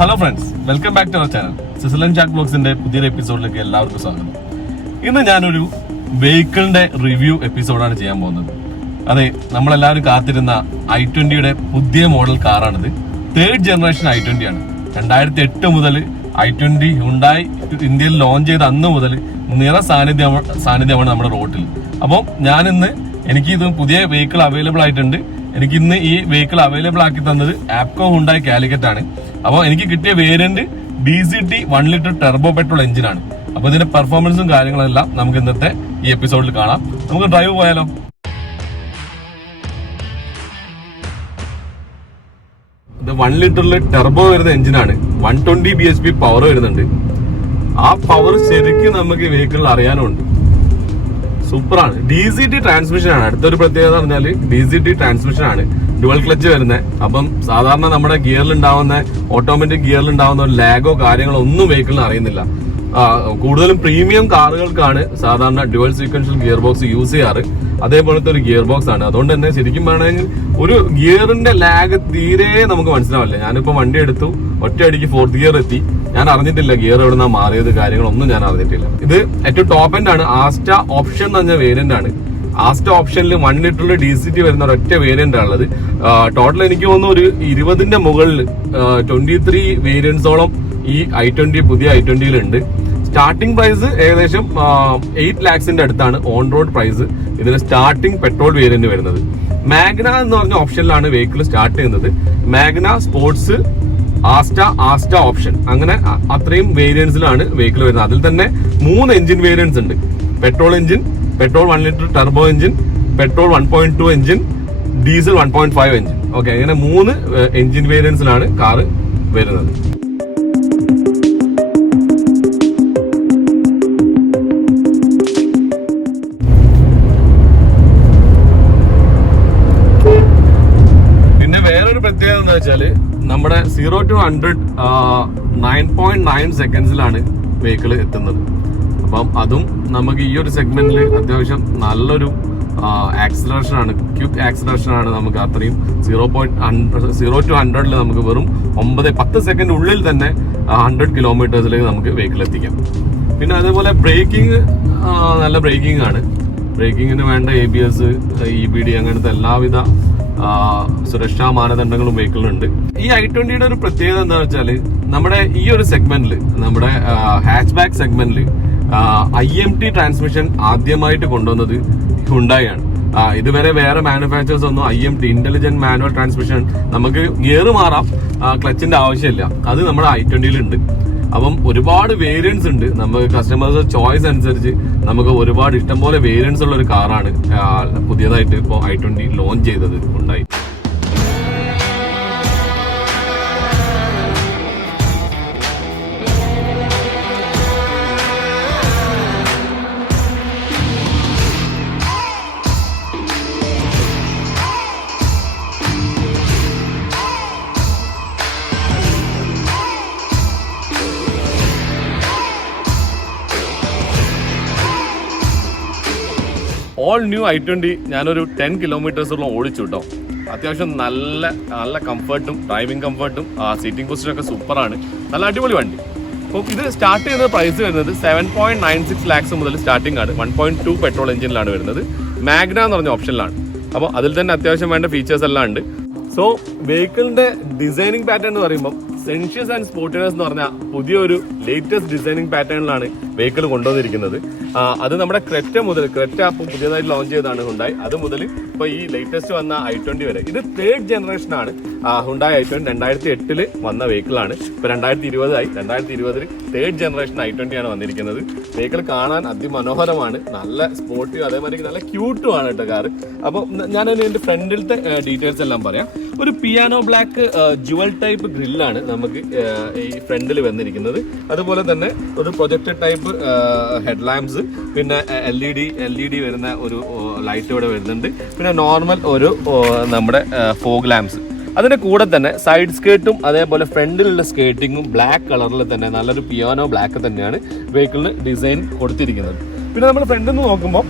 Hello friends, welcome back to our channel. Switzerland Jack വ്ലോഗ്സിന്റെ പുതിയൊരു എപ്പിസോഡിലേക്ക് എല്ലാവർക്കും സ്വാഗതം. ഇന്ന് ഞാനൊരു വെഹിക്കിളിന്റെ റിവ്യൂ എപ്പിസോഡാണ് ചെയ്യാൻ പോകുന്നത്. അതെ, നമ്മളെല്ലാവരും കാത്തിരുന്ന i20യുടെ പുതിയ മോഡൽ കാറാണിത്. 3rd ജനറേഷൻ i20 ആണ്. 2008 മുതൽ i20 ഹ്യുണ്ടായി ഇന്ത്യയിൽ ലോഞ്ച് ചെയ്ത അന്ന് മുതൽ നിറ സാന്നിധ്യമാണ് നമ്മുടെ റോഡിൽ. അപ്പം ഞാനിന്ന് എനിക്ക് ഇത് പുതിയ വെഹിക്കിൾ അവൈലബിൾ ആയിട്ടുണ്ട്. എനിക്ക് ഇന്ന് ഈ വെഹിക്കിൾ അവൈലബിൾ ആക്കി തന്നത് ആപ്കോ ഹ്യുണ്ടായി കാലിക്കറ്റ് ആണ്. അപ്പോൾ എനിക്ക് കിട്ടിയ variant DCT 1 litre Turbo petrol എഞ്ചിനാണ്. അപ്പോൾ ഇതിന്റെ പെർഫോമൻസും കാര്യങ്ങളെല്ലാം നമുക്ക് ഇന്നത്തെ ഈ എപ്പിസോഡിൽ കാണാം. നമുക്ക് ഡ്രൈവ് പോയാലോ? ഇത് 1 ലിറ്ററിൽ ടെർബോ വരുന്ന എഞ്ചിനാണ്. 120 bhp പവർ വരുന്നുണ്ട്. ആ പവർ ശരിക്കും നമുക്ക് ഈ വെഹിക്കിളിൽ അറിയാനുണ്ട്. സൂപ്പറാണ്. DCT ട്രാൻസ്മിഷൻ ആണ്. അടുത്തൊരു പ്രത്യേകത പറഞ്ഞാൽ DCT ട്രാൻസ്മിഷൻ ആണ്. ഡുവൽ ക്ലച്ച് വരുന്നത്. അപ്പം സാധാരണ നമ്മുടെ ഗിയറിൽ ഉണ്ടാവുന്ന ഓട്ടോമാറ്റിക് ഗിയറിൽ ഉണ്ടാവുന്ന ഒരു ലാഗോ കാര്യങ്ങളോ ഒന്നും വെഹിക്കിളിന് അറിയുന്നില്ല. കൂടുതലും പ്രീമിയം കാറുകൾക്കാണ് സാധാരണ dual sequential gear box use ചെയ്യാറ്. അതേപോലത്തെ ഒരു ഗിയർ ബോക്സ് ആണ്. അതുകൊണ്ട് തന്നെ ശരിക്കും പറയണമെങ്കിൽ ഒരു ഗിയറിന്റെ ലാഗ് തീരെ നമുക്ക് മനസ്സിലാവില്ല. ഞാനിപ്പോ വണ്ടി എടുത്തു, ഒറ്റയടിക്ക് 4th ഗിയർ എത്തി. ഞാൻ അറിഞ്ഞിട്ടില്ല ഗിയർ എവിടെ നിന്നാ മാറിയത്, കാര്യങ്ങളൊന്നും ഞാൻ അറിഞ്ഞിട്ടില്ല. ഇത് ഏറ്റവും ടോപ്പ് എൻഡ് ആണ്. ആസ്റ്റ ഓപ്ഷൻ എന്ന് പറഞ്ഞ വേരിയന്റ് ആണ്. ആസ്റ്റ ഓപ്ഷനിൽ 1 ലിറ്ററിൽ DCT വരുന്ന ഒരൊറ്റ വേരിയന്റ് ആണുള്ളത്. ടോട്ടൽ എനിക്ക് തോന്നുന്നു ഒരു 20ന്റെ മുകളിൽ 23 വേരിയന്റ്സോളം ഈ i20 പുതിയ i20 ഉണ്ട്. സ്റ്റാർട്ടിംഗ് പ്രൈസ് ഏകദേശം 8 lakhsന്റെ അടുത്താണ് ഓൺ റോഡ് പ്രൈസ്. ഇതിന് സ്റ്റാർട്ടിംഗ് പെട്രോൾ വേരിയന്റ് വരുന്നത്. മാഗ്ന എന്ന് പറഞ്ഞ ഓപ്ഷനിലാണ് വെഹിക്കിൾ സ്റ്റാർട്ട് ചെയ്യുന്നത്. മാഗ്ന, സ്പോർട്സ്, ആസ്റ്റ ഓപ്ഷൻ, അങ്ങനെ അത്രയും വേരിയന്റ്സിലാണ് വെഹിക്കിൾ വരുന്നത്. അതിൽ തന്നെ 3 എഞ്ചിൻ വേരിയന്റ്സ് ഉണ്ട്. Petrol engine, petrol 1 litre Turbo engine, petrol 1.2 engine, diesel 1.5 engine. Okay, അങ്ങനെ 3 എഞ്ചിൻ വേരിയന്റ്സിലാണ് കാറ് വരുന്നത്. പിന്നെ വേറൊരു പ്രത്യേകത എന്ന് വെച്ചാല് നമ്മുടെ 0 to 100 9.9 സെക്കൻഡ്സിലാണ് വെഹിക്കിൾ എത്തുന്നത്. അപ്പം അതും നമുക്ക് ഈ ഒരു സെഗ്മെന്റിൽ അത്യാവശ്യം നല്ലൊരു ആക്സിലറേഷൻ ആണ്, ക്വിക്ക് ആക്സിലറേഷൻ ആണ്. നമുക്ക് അത്രയും 0 to 100 നമുക്ക് വെറും 9-10 സെക്കൻഡ് ഉള്ളിൽ തന്നെ 100 കിലോമീറ്റേഴ്സിലേക്ക് നമുക്ക് വെഹിക്കിൾ എത്തിക്കാം. പിന്നെ അതേപോലെ ബ്രേക്കിംഗ് നല്ല ബ്രേക്കിംഗ് ആണ്. ബ്രേക്കിങ്ങിന് വേണ്ട ABS, EBD അങ്ങനത്തെ എല്ലാവിധ സുരക്ഷാ മാനദണ്ഡങ്ങളും വെഹിക്കിളിനുണ്ട്. ഈ i20യുടെ ഒരു പ്രത്യേകത എന്താ വെച്ചാൽ നമ്മുടെ ഈ ഒരു സെഗ്മെന്റിൽ, നമ്മുടെ ഹാച്ച് ബാക്ക് സെഗ്മെന്റിൽ IMT ട്രാൻസ്മിഷൻ ആദ്യമായിട്ട് കൊണ്ടുവന്നത് ഹ്യുണ്ടായി ആണ്. ഇതുവരെ വേറെ മാനുഫാക്ചേഴ്സ് ഒന്നും IMT, ഇന്റലിജന്റ് മാനുവൽ ട്രാൻസ്മിഷൻ, നമുക്ക് ഗിയർ മാറാം, ക്ലച്ചിന്റെ ആവശ്യമില്ല. അത് നമ്മുടെ i20 ഉണ്ട്. അപ്പം ഒരുപാട് വേരിയന്റ്സ് ഉണ്ട്. നമുക്ക് കസ്റ്റമേഴ്സ് ചോയ്സ് അനുസരിച്ച് നമുക്ക് ഒരുപാട് ഇഷ്ടംപോലെ വേരിയന്റ്സ് ഉള്ള ഒരു കാറാണ് പുതിയതായിട്ട് ഇപ്പോൾ i20 ലോഞ്ച് ചെയ്തത് ഹ്യുണ്ടായി. ഓൾ ന്യൂ i20 ഞാനൊരു 10 കിലോമീറ്റേഴ്സോളം ഓടിച്ചു കേട്ടോ. അത്യാവശ്യം നല്ല കംഫർട്ടും ഡ്രൈവിംഗ് കംഫർട്ടും സീറ്റിംഗ് പൊസിഷനൊക്കെ സൂപ്പറാണ്. നല്ല അടിപൊളി വണ്ടി. അപ്പോൾ ഇത് സ്റ്റാർട്ട് ചെയ്യുന്ന പ്രൈസ് വരുന്നത് 7.96 lakhs മുതൽ സ്റ്റാർട്ടിംഗ് ആണ്. 1.2 പെട്രോൾ എഞ്ചിനിലാണ് വരുന്നത്. മാഗ്ന എന്ന് പറഞ്ഞ ഓപ്ഷനിലാണ്. അപ്പോൾ അതിൽ തന്നെ അത്യാവശ്യം വേണ്ട ഫീച്ചേഴ്സ് എല്ലാം ഉണ്ട്. സോ വെഹിക്കിളിന്റെ ഡിസൈനിങ് പാറ്റേൺ എന്ന് പറയുമ്പോൾ സെൻഷ്യസ് ആൻഡ് സ്പോർട്ടിനസ് എന്ന് പറഞ്ഞ പുതിയൊരു ലേറ്റസ്റ്റ് ഡിസൈനിങ് പാറ്റേണിലാണ് വെഹിക്കിൾ കൊണ്ടുവന്നിരിക്കുന്നത്. അത് നമ്മുടെ ക്രെറ്റ പുതിയതായിട്ട് ലോഞ്ച് ചെയ്തതാണ് ഹ്യുണ്ടായി. അത് മുതൽ ഇപ്പൊ ഈ ലേറ്റസ്റ്റ് വന്ന i20 വരെ. ഇത് 3rd ജനറേഷൻ ആണ്. ഹ്യുണ്ടായി i20 2008 വന്ന വെഹിക്കിളാണ്. ഇപ്പൊ 2020 2020 3rd ജനറേഷൻ i20 ആണ് വന്നിരിക്കുന്നത്. വെഹിക്കിൾ കാണാൻ അതിമനോഹരമാണ്, നല്ല സ്പോർട്ടീവ്, അതേമാതിരി നല്ല ക്യൂട്ടും ആണ് കേട്ടോ കാറ്. അപ്പോൾ ഞാൻ എന്റെ ഫ്രണ്ടിലത്തെ ഡീറ്റെയിൽസ് എല്ലാം പറയാം. ഒരു പിയാനോ ബ്ലാക്ക് ജുവൽ ടൈപ്പ് ഗ്രില്ലാണ് നമുക്ക് ഈ ഫ്രണ്ടിൽ വന്നിരിക്കുന്നത്. അതുപോലെ തന്നെ ഒരു പ്രൊജക്ടർ ടൈപ്പ് ഹെഡ്ലാമ്പ്സ്, പിന്നെ LED വരുന്ന ഒരു ലൈറ്റ് ഇവിടെ വരുന്നുണ്ട്. പിന്നെ നോർമൽ ഒരു നമ്മുടെ ഫോഗ് ലാമ്പ്സ്. അതിന്റെ കൂടെ തന്നെ സൈഡ് സ്കേർട്ടും അതേപോലെ ഫ്രണ്ടിലുള്ള സ്കേർട്ടിങ്ങും ബ്ലാക്ക് കളറിൽ തന്നെ നല്ലൊരു പിയാനോ ബ്ലാക്ക് തന്നെയാണ് വെഹിക്കിളിന് ഡിസൈൻ കൊടുത്തിരിക്കുന്നത്. പിന്നെ നമ്മൾ ഫ്രണ്ടിൽ നിന്ന് നോക്കുമ്പോൾ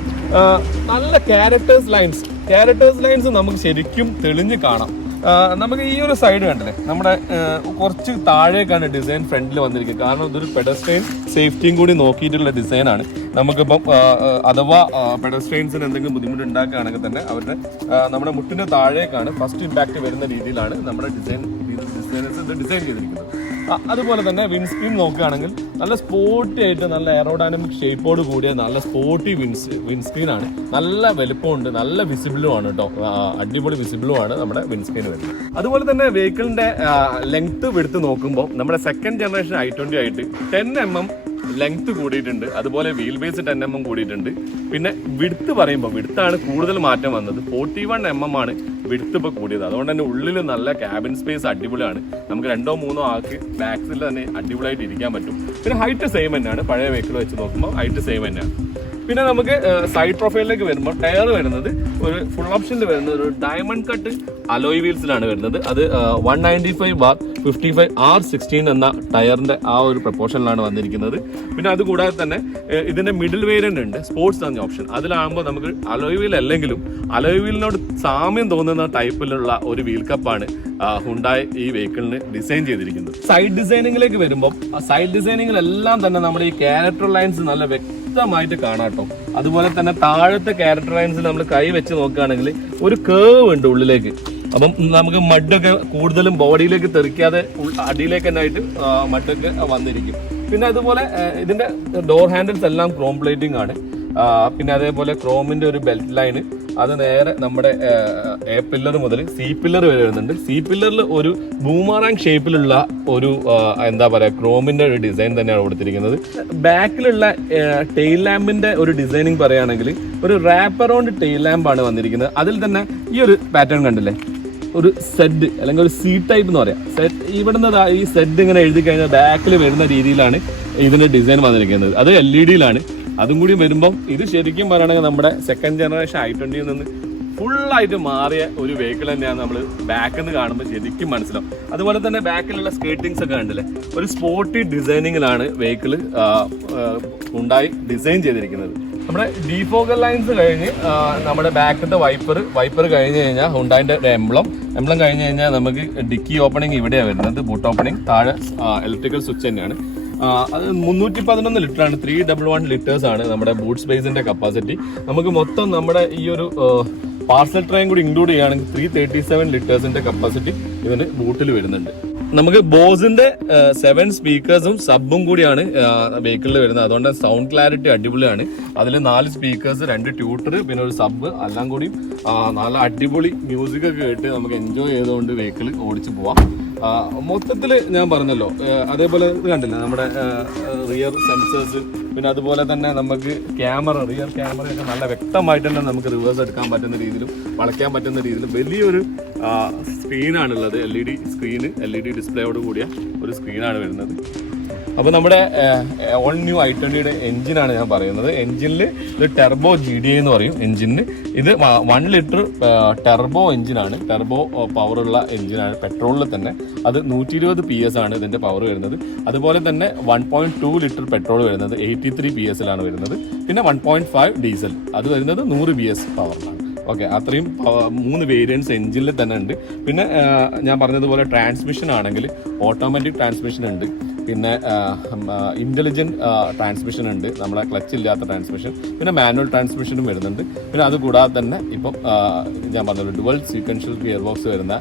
നല്ല ക്യാരക്ടേഴ്സ് ലൈൻസ് നമുക്ക് ശരിക്കും തെളിഞ്ഞ് കാണാം. നമുക്ക് ഈ ഒരു സൈഡ് കണ്ടില്ലേ, നമ്മുടെ കുറച്ച് താഴേക്കാണ് ഡിസൈൻ ഫ്രണ്ടിൽ വന്നിരിക്കുന്നത്. കാരണം ഇതൊരു പെഡസ്ട്രിയൻ സേഫ്റ്റിയും കൂടി നോക്കിയിട്ടുള്ള ഡിസൈനാണ്. നമുക്കിപ്പം അഥവാ പെഡസ്ട്രിയൻസിന് എന്തെങ്കിലും ബുദ്ധിമുട്ട് ഉണ്ടാക്കുകയാണെങ്കിൽ തന്നെ അവരുടെ നമ്മുടെ മുട്ടിന്റെ താഴേക്കാണ് ഫസ്റ്റ് ഇമ്പാക്ട് വരുന്ന രീതിയിലാണ് നമ്മുടെ ഡിസൈൻ ചെയ്തിരിക്കുന്നത്. അതുപോലെ തന്നെ വിൻസ്ക്രീൻ നോക്കുകയാണെങ്കിൽ നല്ല സ്പോർട്ടി ആയിട്ട് നല്ല എയറോഡൈനമിക് ഷേപ്പോട് കൂടിയ നല്ല സ്പോർട്ടി വിൻസ്ക്രീൻ ആണ്. നല്ല വലുപ്പമുണ്ട്, നല്ല വിസിബിളും ആണ് കേട്ടോ, അടിപൊളി വിസിബിളും ആണ് നമ്മുടെ വിൻസ്ക്രീൻ വരുന്നത്. അതുപോലെ തന്നെ വെഹിക്കിളിന്റെ ലെങ്ത് എടുത്ത് നോക്കുമ്പോൾ നമ്മുടെ സെക്കൻഡ് ജനറേഷൻ i20 ആയിട്ട് 10 mm ലെങ്ത് കൂടിയിട്ടുണ്ട്. അതുപോലെ വീൽ ബേസ് 10 mm കൂടിയിട്ടുണ്ട്. പിന്നെ വിഡ്ത്ത് പറയുമ്പോൾ വിഡ്ത്താണ് കൂടുതൽ മാറ്റം വന്നത്. 41 mm ആണ് വിഡ്ത്ത് ഇപ്പോൾ കൂടിയത്. അതുകൊണ്ട് തന്നെ ഉള്ളിൽ നല്ല ക്യാബിൻ സ്പേസ് അടിപൊളിയാണ്. നമുക്ക് 2-3 ആൾക്ക് ബാക്സിൽ തന്നെ അടിപൊളിയായിട്ട് ഇരിക്കാൻ പറ്റും. പിന്നെ ഹൈറ്റ് സെയിം തന്നെയാണ്, പഴയ വെഹിക്കിൾ വെച്ച് നോക്കുമ്പോൾ ഹൈറ്റ് സെയിം തന്നെയാണ്. പിന്നെ നമുക്ക് സൈഡ് പ്രൊഫൈലിലേക്ക് വരുമ്പോൾ ടയർ വരുന്നത് ഒരു ഫുൾ ഓപ്ഷനിൽ വരുന്നത് ഒരു ഡയമണ്ട് കട്ട് അലോയ് വീൽസിലാണ് വരുന്നത്. അത് 195/55R16 എന്ന ടയറിന്റെ ആ ഒരു പ്രപ്പോർഷനിലാണ് വന്നിരിക്കുന്നത്. പിന്നെ അതുകൂടാതെ തന്നെ ഇതിന്റെ മിഡിൽ വേരിയന്റ് ഉണ്ട്, സ്പോർട്സ് എന്ന ഓപ്ഷൻ. അതിലാകുമ്പോൾ നമുക്ക് അലോയ് വീൽ അല്ലെങ്കിലും അലോയ് വീലിനോട് സാമ്യം തോന്നുന്ന ടൈപ്പിലുള്ള ഒരു വീൽ കപ്പാണ് ഹുണ്ടായ് ഈ വെഹിക്കിളിന് ഡിസൈൻ ചെയ്തിരിക്കുന്നത്. സൈഡ് ഡിസൈനിങ്ങിലേക്ക് വരുമ്പോൾ സൈഡ് ഡിസൈനിങ്ങിലെല്ലാം തന്നെ നമ്മുടെ ഈ ക്യാരക്ടർ ലൈൻസ് നല്ല വ്യക്തമായിട്ട് കാണാട്ടോ. അതുപോലെ തന്നെ താഴത്തെ ക്യാരക്ടർ ലൈൻസിൽ നമ്മൾ കൈ വെച്ച് നോക്കുകയാണെങ്കിൽ ഒരു കേവ് ഉണ്ട് ഉള്ളിലേക്ക്. അപ്പം നമുക്ക് മഡൊക്കെ കൂടുതലും ബോഡിയിലേക്ക് തെറിക്കാതെ അടിയിലേക്ക് തന്നെ ആയിട്ട് മഡൊക്കെ വന്നിരിക്കും. പിന്നെ അതുപോലെ ഇതിന്റെ ഡോർ ഹാൻഡിൽസ് എല്ലാം ക്രോം പ്ലേറ്റിംഗ് ആണ്. പിന്നെ അതേപോലെ ക്രോമിന്റെ ഒരു ബെൽറ്റ് ലൈന് അത് നേരെ നമ്മുടെ എ പില്ലർ മുതൽ സി പില്ലർ വരെ വരുന്നുണ്ട്. സി പില്ലറിൽ ഒരു ബൂമറാങ് ഷേപ്പിലുള്ള ഒരു എന്താ പറയാ ക്രോമിന്റെ ഒരു ഡിസൈൻ തന്നെയാണ് കൊടുത്തിരിക്കുന്നത്. ബാക്കിലുള്ള ടെയിൽ ലാമ്പിന്റെ ഒരു ഡിസൈനിങ് പറയുകയാണെങ്കിൽ ഒരു റാപ്പ് അറൗണ്ട് ടെയിൽ ലാമ്പാണ് വന്നിരിക്കുന്നത്. അതിൽ തന്നെ ഈ ഒരു പാറ്റേൺ കണ്ടില്ലേ, ഒരു സെഡ് അല്ലെങ്കിൽ ഒരു സി ടൈപ്പ് എന്ന് പറയാം. സെഡ് ഇവിടുന്ന് ഈ സെഡ് ഇങ്ങനെ എഴുതി കഴിഞ്ഞാൽ ബാക്കിൽ വരുന്ന രീതിയിലാണ് ഇതിന്റെ ഡിസൈൻ വന്നിരിക്കുന്നത്. അത് LED-യിലാണ്. അതും കൂടി വരുമ്പം ഇത് ശരിക്കും പറയുകയാണെങ്കിൽ നമ്മുടെ സെക്കൻഡ് ജനറേഷൻ i20 നിന്ന് ഫുള്ളായിട്ട് മാറിയ ഒരു വെഹിക്കിൾ തന്നെയാണ് നമ്മൾ ബാക്കിൽ നിന്ന് കാണുമ്പോൾ ശരിക്കും മനസ്സിലാവും. അതുപോലെ തന്നെ ബാക്കിലുള്ള സ്കേർട്ടിങ്സ് ഒക്കെ കണ്ടില്ലേ, ഒരു സ്പോർട്ടി ഡിസൈനിങ്ങിലാണ് വെഹിക്കിൾ ഹുണ്ടായി ഡിസൈൻ ചെയ്തിരിക്കുന്നത്. നമ്മുടെ ഡിഫോക്കൽ ലൈൻസ് കഴിഞ്ഞ് നമ്മുടെ ബാക്കിലത്തെ വൈപ്പർ കഴിഞ്ഞ് കഴിഞ്ഞാൽ ഹുണ്ടായിന്റെ എംബ്ലം കഴിഞ്ഞ് കഴിഞ്ഞാൽ നമുക്ക് ഡിക്കി ഓപ്പണിംഗ് ഇവിടെയാണ് വരുന്നത്. ബൂട്ട് ഓപ്പണിംഗ് താഴെ ഇലക്ട്രിക്കൽ സ്വിച്ച് തന്നെയാണ്. അത് 311 ലിറ്ററാണ്. 311 ലിറ്റേഴ്സ് ആണ് നമ്മുടെ ബൂട്ട് സ്പേസിന്റെ കപ്പാസിറ്റി. നമുക്ക് മൊത്തം നമ്മുടെ ഈ ഒരു പാർസൽ ട്രെയിൻ കൂടി ഇൻക്ലൂഡ് ചെയ്യുകയാണെങ്കിൽ 337 ലിറ്റേഴ്സിന്റെ കപ്പാസിറ്റി ഇതിന് ബൂട്ടിൽ വരുന്നുണ്ട്. നമുക്ക് ബോസിന്റെ 7 സ്പീക്കേഴ്സും സബും കൂടിയാണ് വെഹിക്കിളിൽ വരുന്നത്. അതുകൊണ്ട് സൗണ്ട് ക്ലാരിറ്റി അടിപൊളിയാണ്. അതിൽ 4 സ്പീക്കേഴ്സ്, 2 ട്യൂട്ടർ, പിന്നെ ഒരു സബ്, എല്ലാം കൂടി നല്ല അടിപൊളി മ്യൂസിക് ഒക്കെ കേട്ട് നമുക്ക് എൻജോയ് ചെയ്തുകൊണ്ട് വെഹിക്കിൾ ഓടിച്ചു പോവാം. മൊത്തത്തിൽ ഞാൻ പറഞ്ഞല്ലോ. അതേപോലെ ഇത് കണ്ടില്ല നമ്മുടെ റിയർ സെൻസേഴ്സ്, പിന്നെ അതുപോലെ തന്നെ നമുക്ക് റിയർ ക്യാമറയൊക്കെ നല്ല വ്യക്തമായിട്ട് തന്നെ നമുക്ക് റിവേഴ്സ് എടുക്കാൻ പറ്റുന്ന രീതിയിലും വളയ്ക്കാൻ പറ്റുന്ന രീതിയിലും വലിയൊരു സ്ക്രീനാണുള്ളത്. LED ഡിസ്പ്ലേയോട് കൂടിയ ഒരു സ്ക്രീനാണ് വരുന്നത്. അപ്പോൾ നമ്മുടെ ഓൾ ന്യൂ i20യുടെ എഞ്ചിനാണ് ഞാൻ പറയുന്നത്. എഞ്ചിനിൽ ഇത് ടെർബോ GDI എന്ന് പറയും എഞ്ചിന്. ഇത് 1 ലിറ്റർ ടെർബോ എഞ്ചിനാണ്. ടെർബോ പവറുള്ള എഞ്ചിനാണ്, പെട്രോളിൽ തന്നെ. അത് 120 PS ആണ് ഇതിന്റെ പവർ വരുന്നത്. അതുപോലെ തന്നെ 1.2 ലിറ്റർ പെട്രോൾ വരുന്നത് 83 PS-ലാണ് വരുന്നത്. പിന്നെ 1.5 ഡീസൽ, അത് വരുന്നത് 100 PS പവറിലാണ്. ഓക്കെ, അത്രയും 3 വേരിയൻസ് എഞ്ചിനിൽ തന്നെ ഉണ്ട്. പിന്നെ ഞാൻ പറഞ്ഞതുപോലെ ട്രാൻസ്മിഷൻ ആണെങ്കിൽ ഓട്ടോമാറ്റിക് ട്രാൻസ്മിഷൻ ഉണ്ട്, പിന്നെ ഇന്റലിജന്റ് ട്രാൻസ്മിഷൻ ഉണ്ട്, നമ്മളെ ക്ലച്ച് ഇല്ലാത്ത ട്രാൻസ്മിഷൻ, പിന്നെ മാനുവൽ ട്രാൻസ്മിഷനും വരുന്നുണ്ട്. പിന്നെ അതുകൂടാതെ തന്നെ ഇപ്പം ഞാൻ പറഞ്ഞ ഡുവൽ സീക്വൻഷ്യൽ ഗിയർ ബോക്സ് വരുന്ന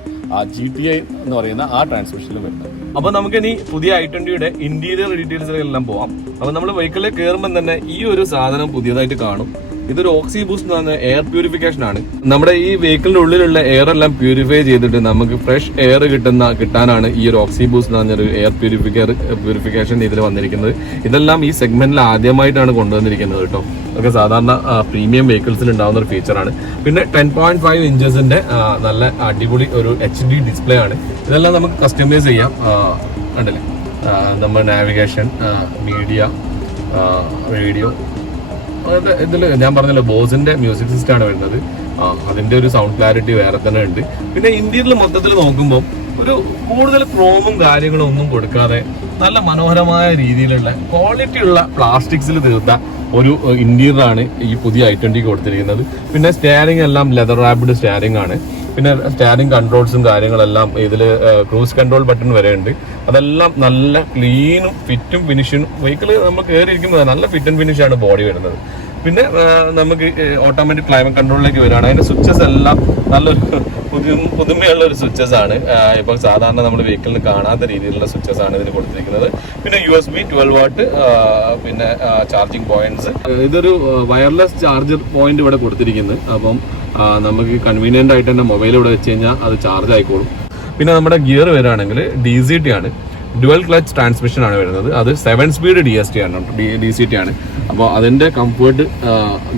GTI എന്ന് പറയുന്ന ആ ട്രാൻസ്മിഷനിലും വരുന്നുണ്ട്. അപ്പോൾ നമുക്കിനി പുതിയ i20യുടെ ഇന്റീരിയർ ഡീറ്റെയിൽസിലെല്ലാം പോവാം. അപ്പോൾ നമ്മൾ വെഹിക്കിളിൽ കയറുമ്പോൾ തന്നെ ഈ ഒരു സാധനം പുതിയതായിട്ട് കാണും. ഇതൊരു ഓക്സി ബൂസ്റ്റ് എന്ന് പറഞ്ഞ എയർ പ്യൂരിഫിക്കേഷൻ ആണ്. നമ്മുടെ ഈ വെഹിക്കിളിന്റെ ഉള്ളിലുള്ള എയർ എല്ലാം പ്യൂരിഫൈ ചെയ്തിട്ട് നമുക്ക് ഫ്രഷ് എയർ കിട്ടാനാണ് ഈ ഒരു ഓക്സി ബൂസ്റ്റ് എന്ന് പറഞ്ഞൊരു എയർ പ്യൂരിഫിക്കേഷൻ ഇതിൽ വന്നിരിക്കുന്നത്. ഇതെല്ലാം ഈ സെഗ്മെന്റിൽ ആദ്യമായിട്ടാണ് കൊണ്ടുവന്നിരിക്കുന്നത് കേട്ടോ. ഒക്കെ സാധാരണ പ്രീമിയം വെഹിക്കിൾസിൽ ഉണ്ടാവുന്ന ഒരു ഫീച്ചറാണ്. പിന്നെ 10.5 ഇഞ്ചസിന്റെ നല്ല അടിപൊളി ഒരു HD ഡിസ്പ്ലേ ആണ്. ഇതെല്ലാം നമുക്ക് കസ്റ്റമൈസ് ചെയ്യാം. കണ്ടല്ലേ, നമ്മൾ നാവിഗേഷൻ, മീഡിയ, റേഡിയോ, ഇതിൽ ഞാൻ പറഞ്ഞല്ലോ ബോസിന്റെ മ്യൂസിക് സിസ്റ്റം ആണ് വരുന്നത്. അതിന്റെ ഒരു സൗണ്ട് ക്ലാരിറ്റി വേറെ തന്നെ ഉണ്ട്. പിന്നെ ഇന്ത്യയിൽ മൊത്തത്തിൽ നോക്കുമ്പോൾ ഒരു കൂടുതൽ ക്രോമും കാര്യങ്ങളും ഒന്നും കൊടുക്കാതെ നല്ല മനോഹരമായ രീതിയിലുള്ള ക്വാളിറ്റി ഉള്ള പ്ലാസ്റ്റിക്സിൽ തീർത്ത ഒരു ഇന്റീരിയർ ആണ് ഈ പുതിയ i20 കൊടുത്തിരിക്കുന്നത്. പിന്നെ സ്റ്റിയറിംഗ് എല്ലാം ലെതർ റാപ്ഡ് സ്റ്റിയറിംഗ് ആണ്. പിന്നെ സ്റ്റാരിങ് കൺട്രോൾസും കാര്യങ്ങളെല്ലാം ഇതിൽ ക്രൂസ് കൺട്രോൾ ബട്ടൺ വരെ ഉണ്ട്. അതെല്ലാം നല്ല ക്ലീനും ഫിറ്റും ഫിനിഷും വെഹിക്കിൾ നമ്മൾ കയറിയിരിക്കുന്നത് നല്ല ഫിറ്റ് ആൻഡ് ഫിനിഷ് ആണ് ബോഡി വരുന്നത്. പിന്നെ നമുക്ക് ഓട്ടോമാറ്റിക് ക്ലൈമറ്റ് കൺട്രോളിലേക്ക് വരികയാണ്. അതിന്റെ സ്വിച്ചസ് എല്ലാം നല്ലൊരു പുതുമയുള്ള ഒരു സ്വിച്ചസ് ആണ്. ഇപ്പം സാധാരണ നമ്മൾ വെഹിക്കിളിന് കാണാത്ത രീതിയിലുള്ള സ്വിച്ചസ് ആണ് ഇതിന് കൊടുത്തിരിക്കുന്നത്. പിന്നെ USB 12 വാട്ട് പിന്നെ ചാർജിങ് പോയിന്റ്സ്. ഇതൊരു വയർലെസ് ചാർജർ പോയിന്റ് ഇവിടെ കൊടുത്തിരിക്കുന്നത്. അപ്പം നമുക്ക് കൺവീനിയന്റ് ആയിട്ട് തന്നെ മൊബൈൽ ഇവിടെ വെച്ച് കഴിഞ്ഞാൽ അത് ചാർജ് ആയിക്കോളും. പിന്നെ നമ്മുടെ ഗിയർ വരികയാണെങ്കിൽ DCT ആണ്, ഡ്യുവൽ ക്ലച്ച് ട്രാൻസ്മിഷൻ ആണ് വരുന്നത്. അത് 7 സ്പീഡ് DCT ആണ്. അപ്പോൾ അതിന്റെ കംഫർട്ട്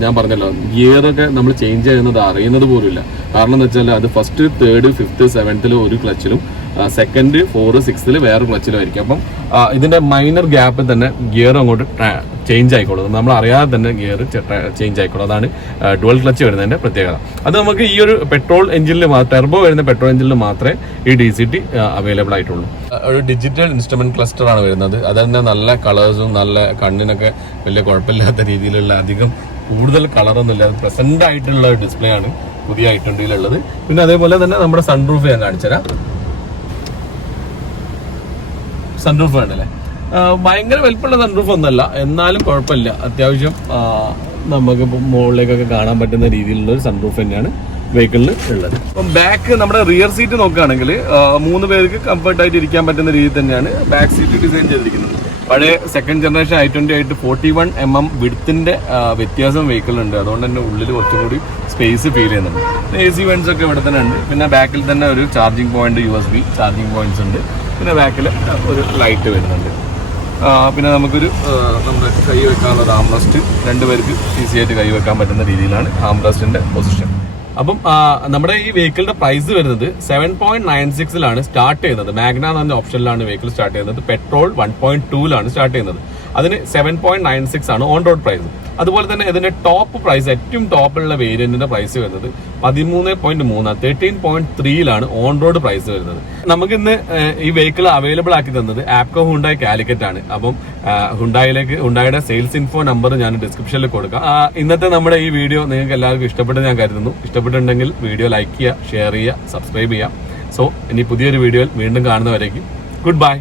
ഞാൻ പറഞ്ഞല്ലോ, ഗിയറൊക്കെ നമ്മൾ ചേഞ്ച് ചെയ്യുന്നത് അറിയുന്നത് പോലുമില്ല. കാരണം എന്ന് വെച്ചാൽ അത് ഫസ്റ്റ്, തേർഡ്, ഫിഫ്ത്ത്, സെവൻത്തിൽ ഒരു ക്ലച്ചിലും സെക്കൻഡ്, 4, 6 വേറെ ക്ലച്ചിലും ആയിരിക്കും. അപ്പം ഇതിന്റെ മൈനർ ഗ്യാപ്പിൽ തന്നെ ഗിയർ അങ്ങോട്ട് ചേഞ്ച് ആയിക്കോളും. നമ്മൾ അറിയാതെ തന്നെ ഗിയർ ചേഞ്ച് ആയിക്കോളും. അതാണ് ഡുവൽ ക്ലച്ച് വരുന്നതിന്റെ പ്രത്യേകത. അത് നമുക്ക് ഈ ഒരു പെട്രോൾ എഞ്ചിനിൽ ടെർബോ വരുന്ന പെട്രോൾ എഞ്ചിനിൽ മാത്രമേ ഈ DCT അവൈലബിൾ ആയിട്ടുള്ളൂ. ഒരു ഡിജിറ്റൽ ഇൻസ്ട്രുമെന്റ് ക്ലസ്റ്റർ ആണ് വരുന്നത്. അത് തന്നെ നല്ല കളേഴ്സും നല്ല കണ്ണിനൊക്കെ വലിയ കുഴപ്പമില്ലാത്ത രീതിയിലുള്ള അധികം കൂടുതൽ കളറൊന്നും ഇല്ല, പ്രസന്റ് ആയിട്ടുള്ള ഡിസ്പ്ലേ ആണ് പുതിയ i20-ലുള്ളത്. പിന്നെ അതേപോലെ തന്നെ നമ്മുടെ സൺറൂഫ് ഞാൻ കാണിച്ചുതരാം. സൺറൂഫ് വേണ്ടല്ലേ, ഭയങ്കര വലിപ്പമുള്ള സൺറൂഫ് ഒന്നല്ല, എന്നാലും കുഴപ്പമില്ല. അത്യാവശ്യം നമുക്ക് മുകളിലേക്കൊക്കെ കാണാൻ പറ്റുന്ന രീതിയിലുള്ള ഒരു സൺറൂഫ് തന്നെയാണ് വെഹിക്കിളിൽ ഉള്ളത്. അപ്പം ബാക്ക് നമ്മുടെ റിയർ സീറ്റ് നോക്കുകയാണെങ്കിൽ 3 പേർക്ക് കംഫർട്ടായിട്ട് ഇരിക്കാൻ പറ്റുന്ന രീതിയിൽ തന്നെയാണ് ബാക്ക് സീറ്റ് ഡിസൈൻ ചെയ്തിരിക്കുന്നത്. പഴയ സെക്കൻഡ് ജനറേഷൻ i20 ആയിട്ട് 41 mm വിഡ്ത്തിന്റെ വ്യത്യാസം വെഹിക്കിളുണ്ട്. അതുകൊണ്ട് തന്നെ ഉള്ളിൽ കുറച്ചും കൂടി സ്പേസ് ഫീൽ ചെയ്യുന്നുണ്ട്. AC വെന്റ്സ് ഒക്കെ ഇവിടെ തന്നെ ഉണ്ട്. പിന്നെ ബാക്കിൽ തന്നെ ഒരു charging point, USB charging points ഉണ്ട്. പിന്നെ ബാക്കിൽ ഒരു ലൈറ്റ് വരുന്നുണ്ട്. പിന്നെ നമുക്കൊരു നമ്മുടെ കൈ വെക്കാനുള്ള ഒരു ആംറസ്റ്റ്, 2 പേർക്ക് ഈസി ആയിട്ട് കൈ വെക്കാൻ പറ്റുന്ന രീതിയിലാണ് ആംറസ്റ്റിന്റെ പൊസിഷൻ. അപ്പം നമ്മുടെ ഈ വെഹിക്കിളിന്റെ പ്രൈസ് വരുന്നത് 7.96 സ്റ്റാർട്ട് ചെയ്യുന്നത്. മാഗ്ന എന്ന് പറഞ്ഞ ഓപ്ഷനിലാണ് വെഹിക്കിൾ സ്റ്റാർട്ട് ചെയ്യുന്നത്. പെട്രോൾ 1.2 സ്റ്റാർട്ട് ചെയ്യുന്നത്. അതിന് 7.96 ആണ് ഓൺ റോഡ് പ്രൈസ്. അതുപോലെ തന്നെ ഇതിന്റെ ടോപ്പ് പ്രൈസ്, ഏറ്റവും ടോപ്പിലുള്ള വേരിയന്റിന്റെ പ്രൈസ് വരുന്നത് 13.3 13.3 ഓൺ റോഡ് പ്രൈസ് വരുന്നത്. നമുക്കിന്ന് ഈ വെഹിക്കിൾ അവൈലബിൾ ആക്കി തന്നത് ആപ്കോ ഹുണ്ടായി കാലിക്കറ്റ് ആണ്. അപ്പം ഹുണ്ടായുടെ സെയിൽസ് ഇൻഫോ നമ്പർ ഞാൻ ഡിസ്ക്രിപ്ഷനിൽ കൊടുക്കാം. ഇന്നത്തെ നമ്മുടെ ഈ വീഡിയോ നിങ്ങൾക്ക് എല്ലാവർക്കും ഇഷ്ടപ്പെട്ടെന്ന് ഞാൻ കരുതുന്നു. ഇഷ്ടപ്പെട്ടിട്ടുണ്ടെങ്കിൽ വീഡിയോ ലൈക്ക് ചെയ്യുക, ഷെയർ ചെയ്യുക, സബ്സ്ക്രൈബ് ചെയ്യുക. സോ ഇനി പുതിയൊരു വീഡിയോയിൽ വീണ്ടും കാണുന്നവരേക്കും ഗുഡ് ബൈ.